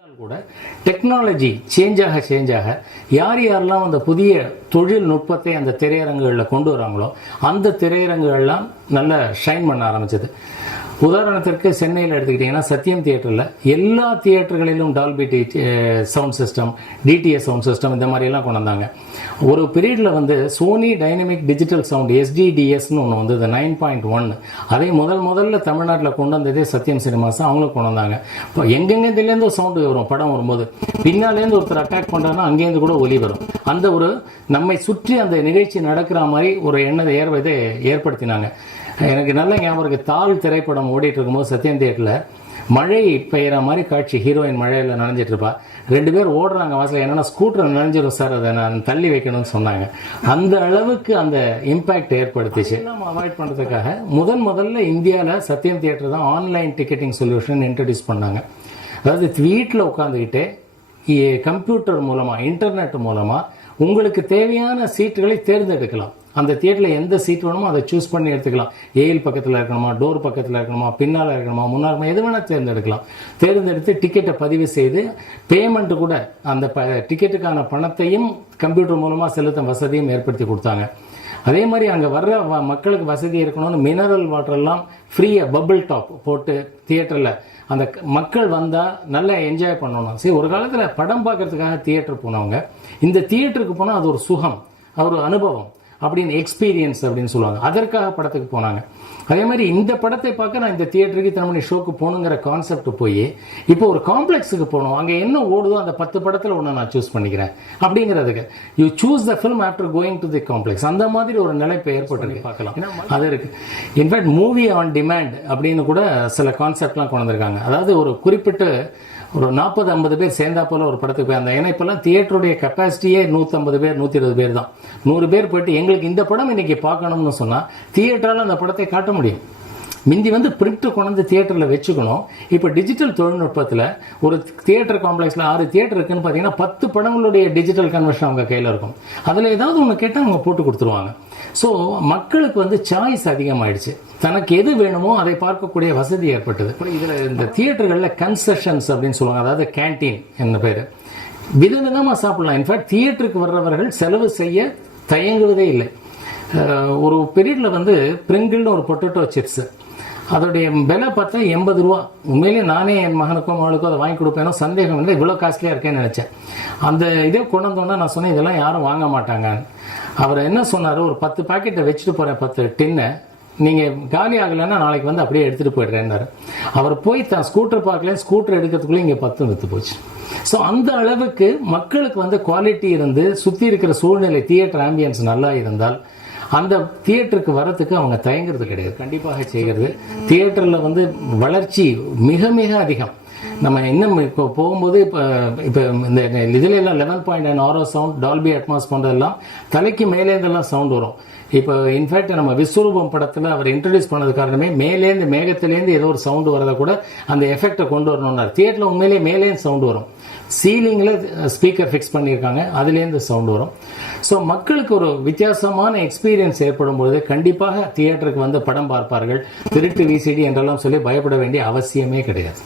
கூட technology change ஆக யார் யாரெல்லாம் அந்த புதிய தொழில்நுட்பத்தை அந்த திரையரங்குகளில் கொண்டு வராங்களோ அந்த திரையரங்குகள்லாம் நல்லா ஷைன் பண்ண ஆரம்பிச்சது. உதாரணத்திற்கு சென்னையில் எடுத்துக்கிட்டிங்கன்னா சத்யம் தியேட்டரில் எல்லா தியேட்டர்களிலும் Dolby sound system, DTS sound system இந்த மாதிரியெல்லாம் கொண்டு வந்தாங்க. ஒரு பீரியடில் வந்து சோனி டைனமிக் டிஜிட்டல் சவுண்ட் SDDSன்னு ஒன்று வந்து 9.1 அதை முதல்ல தமிழ்நாட்டில் கொண்டு வந்ததே சத்யம் சினிமாஸ் அவங்களும் கொண்டு வந்தாங்க. இப்போ எங்கெங்கேருந்து சவுண்டு வரும், படம் வரும்போது பின்னாலேருந்து ஒருத்தர் அட்டாக் பண்ணுறாங்கன்னா அங்கேருந்து கூட ஒலி வரும். அந்த ஒரு நம்மை சுற்றி அந்த நிகழ்ச்சி நடக்கிற மாதிரி ஒரு எண்ணத்தை ஏற்படுத்தினாங்க. எனக்கு நல்ல ஞாபகம் இருக்கு, தாள் திரைப்படம் ஓடிட்டு இருக்கும்போது சத்யம் தியேட்டரில் மழை பெய்கிற மாதிரி காட்சி, ஹீரோயின் மழையில் நனைஞ்சிட்டு இருப்பா, 2 பேர் ஓடுறாங்க வாசல், என்னன்னா ஸ்கூட்டர் நனைஞ்சிடும் சார், அதை நான் தள்ளி வைக்கணும்னு சொன்னாங்க. அந்த அளவுக்கு அந்த இம்பேக்ட் ஏற்படுத்திச்சு. நம்ம அவாய்ட் பண்ணுறதுக்காக முதல்ல இந்தியாவில் சத்யம் தியேட்டர் தான் ஆன்லைன் டிக்கெட்டிங் சொல்யூஷன் இன்ட்ரடியூஸ் பண்ணாங்க. அதாவது வீட்டில் உட்காந்துக்கிட்டே கம்ப்யூட்டர் மூலமாக, இன்டர்நெட் மூலமாக உங்களுக்கு தேவையான சீட்டுகளை தேர்ந்தெடுக்கலாம். அந்த தியேட்டரில் எந்த சீட் வேணுமோ அதை சூஸ் பண்ணி எடுத்துக்கலாம். ஏயில் பக்கத்தில் இருக்கணுமா, டோர் பக்கத்தில் இருக்கணுமா, பின்னால் இருக்கணுமா, முன்னால் இருக்கணுமா, எது வேணால் தேர்ந்தெடுக்கலாம். தேர்ந்தெடுத்து டிக்கெட்டை பதிவு செய்து பேமெண்ட்டு கூட அந்த டிக்கெட்டுக்கான பணத்தையும் கம்ப்யூட்டர் மூலமாக செலுத்தும் வசதியும் ஏற்படுத்தி கொடுத்தாங்க. அதே மாதிரி அங்கே வர்ற மக்களுக்கு வசதி இருக்கணும்னு மினரல் வாட்டரெல்லாம் ஃப்ரீயாக பபிள் டாப் போட்டு தியேட்டரில் அந்த மக்கள் வந்தால் நல்லா என்ஜாய் பண்ணணும். சரி, ஒரு காலத்தில் படம் பார்க்கறதுக்காக தியேட்டர் போனவங்க இந்த தியேட்டருக்கு போனால் அது ஒரு சுகம், ஒரு அனுபவம் அப்படின்னு, எக்ஸ்பீரியன்ஸ் அப்படின்னு சொல்லுவாங்க. அதற்காக படத்துக்கு போனாங்க. அதே மாதிரி இந்த படத்தை பார்க்க நான் இந்த தியேட்டருக்கு இத்தனை மணி ஷோக்கு போகணுங்கிற கான்செப்ட் போய் இப்போ ஒரு காம்ப்ளெக்ஸுக்கு போகணும், அங்கே என்ன ஓடுதோ அந்த 10 படத்தில் ஒன்று நான் சூஸ் பண்ணிக்கிறேன் அப்படிங்கிறதுக்கு you choose the film after going to the complex. அந்த மாதிரி ஒரு நிலைப்பை ஏற்பட்டு பார்க்கலாம். அது இருக்கு. இன்ஃபேக்ட் மூவி ஆன் டிமாண்ட் அப்படின்னு கூட சில கான்செப்ட்லாம் கொண்டு வந்திருக்காங்க. அதாவது ஒரு குறிப்பிட்ட ஒரு 40-50 பேர் சேர்ந்தா போல ஒரு படத்துக்கு போய் அந்த, ஏன்னா இப்பெல்லாம் தியேட்டருடைய கெப்பாசிட்டியே 150 பேர் 120 பேர் தான். 100 பேர் போயிட்டு எங்களுக்கு இந்த படம் இன்னைக்கு பார்க்கணும்னு சொன்னா தியேட்டரால் அந்த படத்தை காட்ட முடியும். மிந்தி வந்து பிரிண்ட் கொண்டு வந்து தியேட்டரில் வச்சுக்கணும். இப்போ டிஜிட்டல் தொழில்நுட்பத்தில் ஒரு தியேட்டர் காம்ப்ளெக்ஸில் 6 தியேட்டர் இருக்குன்னு பார்த்தீங்கன்னா 10 படங்களுடைய டிஜிட்டல் கன்வர்ஷன் அவங்க கையில் இருக்கும். அதில் ஏதாவது ஒன்று கேட்டால் அவங்க போட்டு கொடுத்துருவாங்க. ஸோ மக்களுக்கு வந்து சாய்ஸ் அதிகமாகிடுச்சு. தனக்கு எது வேணுமோ அதை பார்க்கக்கூடிய வசதி ஏற்பட்டது. இதில் இந்த தியேட்டர்களில் கன்செஷன்ஸ் அப்படின்னு சொல்லுவாங்க, அதாவது கேன்டீன் என்ன பேர், விதவிதமாக சாப்பிடலாம். இன்ஃபேக்ட் தியேட்டருக்கு வர்றவர்கள் செலவு செய்ய தயங்குவதே இல்லை. ஒரு பீரியடில் வந்து பிரிங்கிள்னு ஒரு பொட்டேட்டோ சிப்ஸ், அதோடைய விலை பார்த்தா 80 ரூபா. உண்மையிலேயே நானே என் மகனுக்கோ மகளுக்கோ அதை வாங்கி கொடுப்பேனோ சந்தேகம் இல்லை, இவ்வளோ காஸ்ட்லியாக இருக்கேன்னு நினச்சேன். அந்த இதே கொண்டு வந்தோன்னா நான் சொன்னேன் இதெல்லாம் யாரும் வாங்க மாட்டாங்க. அவர் என்ன சொன்னார், ஒரு 10 பாக்கெட்டை வச்சுட்டு போகிறேன், 10 டின்னை, நீங்கள் காலி ஆகலைன்னா நாளைக்கு வந்து அப்படியே எடுத்துகிட்டு போய்ட்றேன்னாரு. அவர் போய் தான் ஸ்கூட்டர் பார்க்கல, ஸ்கூட்டர் எடுக்கிறதுக்குள்ளே இங்கே 10 விற்று போச்சு. ஸோ அந்த அளவுக்கு மக்களுக்கு வந்து குவாலிட்டி இருந்து சுற்றி இருக்கிற சூழ்நிலை, தியேட்டர் ஆம்பியன்ஸ் நல்லா இருந்தால் அந்த தியேட்டருக்கு வரத்துக்கு அவங்க தயங்குறது கிடையாது, கண்டிப்பாக செய்கிறது. தியேட்டரில் வந்து வளர்ச்சி மிக மிக அதிகம். நம்ம இன்னும் இப்போ போகும்போது இப்போ இந்த இதில் எல்லாம் 11.9 ஆரோ சவுண்ட், டால்பி அட்மாஸ் போன்றதெல்லாம் தலைக்கு மேலேருந்தெல்லாம் சவுண்ட் வரும். இப்போ இன்ஃபேக்ட் நம்ம விஸ்வரூபம் படத்தில் அவர் இன்ட்ரடியூஸ் பண்ணது காரணமே மேலேருந்து, மேகத்திலேருந்து ஏதோ ஒரு சவுண்டு வரதை கூட அந்த எஃபெக்டை கொண்டு வரணும்னார். தியேட்டரில் உண்மையிலேயே மேலேருந்து சவுண்டு வரும், சீலிங்கில் ஸ்பீக்கர் ஃபிக்ஸ் பண்ணியிருக்காங்க, அதுலேருந்து சவுண்டு வரும். ஸோ மக்களுக்கு ஒரு வித்தியாசமான எக்ஸ்பீரியன்ஸ் ஏற்படும் பொழுது கண்டிப்பாக தியேட்டருக்கு வந்து படம் பார்ப்பார்கள். திருட்டு VCD என்றெல்லாம் சொல்லி பயப்பட வேண்டிய அவசியமே கிடையாது.